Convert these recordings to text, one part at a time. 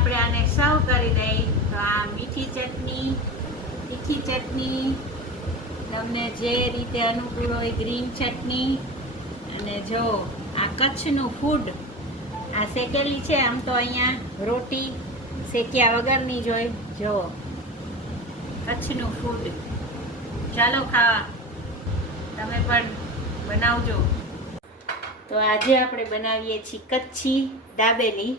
આપણે આને સર્વ કરી દઈએ. તો આ મીઠી ચટણી, તીખી ચટણી, તમને જે રીતે અનુકૂળ હોય ગ્રીન ચટણી, અને જો આ કચ્છનું ફૂડ આ શેકેલી છે. આમ તો અહીંયા રોટી શેક્યા વગરની જ હોય. જો કચ્છનું ફૂડ, ચાલો ખાવા, તમે પણ બનાવજો. તો આજે આપણે બનાવીએ છીએ કચ્છી દાબેલી.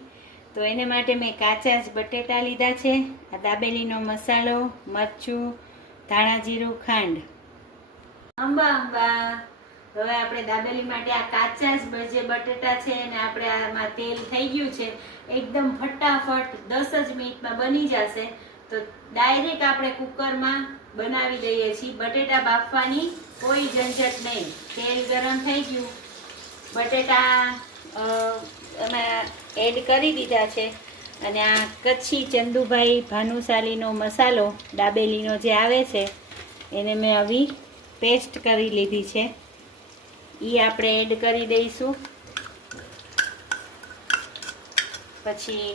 તો એને માટે મેં કાચા જ બટેટા લીધા છે. આ દાબેલીનો મસાલો, મરચું, ધાણા જીરું, ખાંડ, અંબા અંબા. હવે આપણે દાબેલી માટે આ કાચા જ જે બટેટા છે ને આપણે આમાં તેલ થઈ ગયું છે. એકદમ ફટાફટ 10 જ મિનિટમાં બની જશે. તો ડાયરેક્ટ આપણે કુકરમાં બનાવી દઈએ છીએ. બટેટા બાફવાની કોઈ ઝંઝટ નહીં. તેલ ગરમ થઈ ગયું, બટેટા એમાં એડ કરી દીધા છે. અને આ કચ્છી ચંદુભાઈ ભાનુશાલીનો મસાલો દાબેલીનો જે આવે છે એને મેં આવી પેસ્ટ કરી લીધી છે. એ આપણે એડ કરી દઈશું. પછી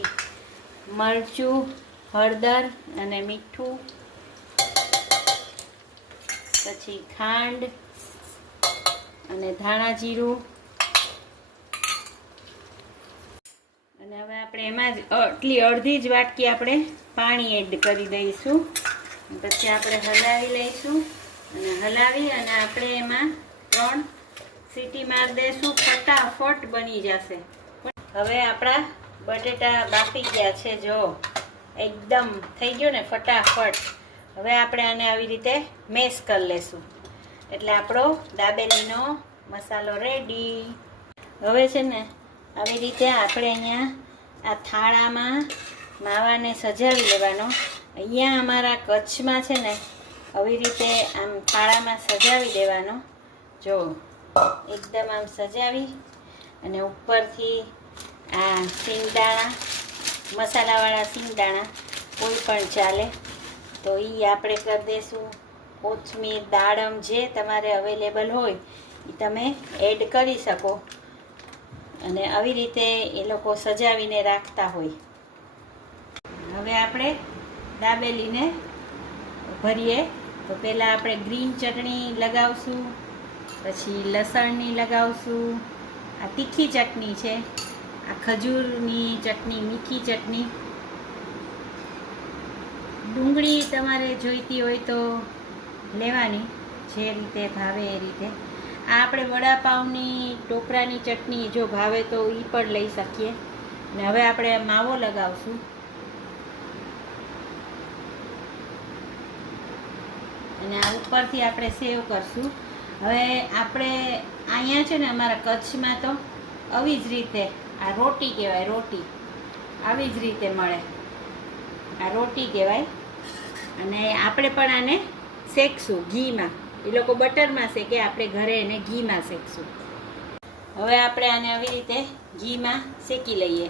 મરચું, હળદર અને મીઠું, પછી ખાંડ અને ધાણા જીરું. અને હવે આપણે એમાં જ આટલી અડધી જ વાટકી આપણે પાણી એડ કરી દઈશું. પછી આપણે હલાવી લઈશું અને હલાવી અને આપણે એમાં 3 સીટી મારી દઈશું. ફટાફટ બની જશે. હવે આપણા બટેટા બાફી ગયા છે. જો એકદમ થઈ ગયો ને ફટાફટ. હવે આપણે આને આવી રીતે મેશ કરી લેશું એટલે આપણો દાબેલીનો મસાલો રેડી. હવે છે ને આવી રીતે આપણે અહીંયા આ થાળામાં માવાને સજાવી લેવાનો. અહીંયા અમારા કચ્છમાં છે ને આવી રીતે આમ થાળામાં સજાવી દેવાનો. જો એકદમ આમ સજાવી અને ઉપરથી આ સિંગદાણા, મસાલાવાળા સિંગદાણા કોઈ પણ ચાલે તો એ આપણે કરી દઈશું. કોથમીર, દાડમ જે તમારે અવેલેબલ હોય એ તમે એડ કરી શકો. અને આવી રીતે એ લોકો સજાવીને રાખતા હોય. હવે આપણે દાબેલીને ભરીએ. તો પહેલાં આપણે ગ્રીન ચટણી લગાવશું, પછી લસણની લગાવશું. આ તીખી ચટણી છે. આ ખજૂરની ચટણી, મીઠી ચટણી. ડુંગળી તમારે જોઈતી હોય તો લેવાની, જે રીતે ભાવે એ રીતે. આ આપણે વડાપાઉંની ટોપરાની ચટણી જો ભાવે તો એ પણ લઈ શકીએ. અને હવે આપણે માવો લગાવશું. અને આ ઉપરથી આપણે સેવ કરશું. હવે આપણે અહીંયા છે ને અમારા કચ્છમાં તો આવી જ રીતે આ રોટી કહેવાય. રોટી આવી જ રીતે મળે. આ રોટી કહેવાય. અને આપણે પણ આને શેકશું ઘીમાં. એ લોકો બટરમાં શેકે, આપણે ઘરે એને ઘીમાં શેકશું. હવે આપણે આને આવી રીતે ઘીમાં શેકી લઈએ.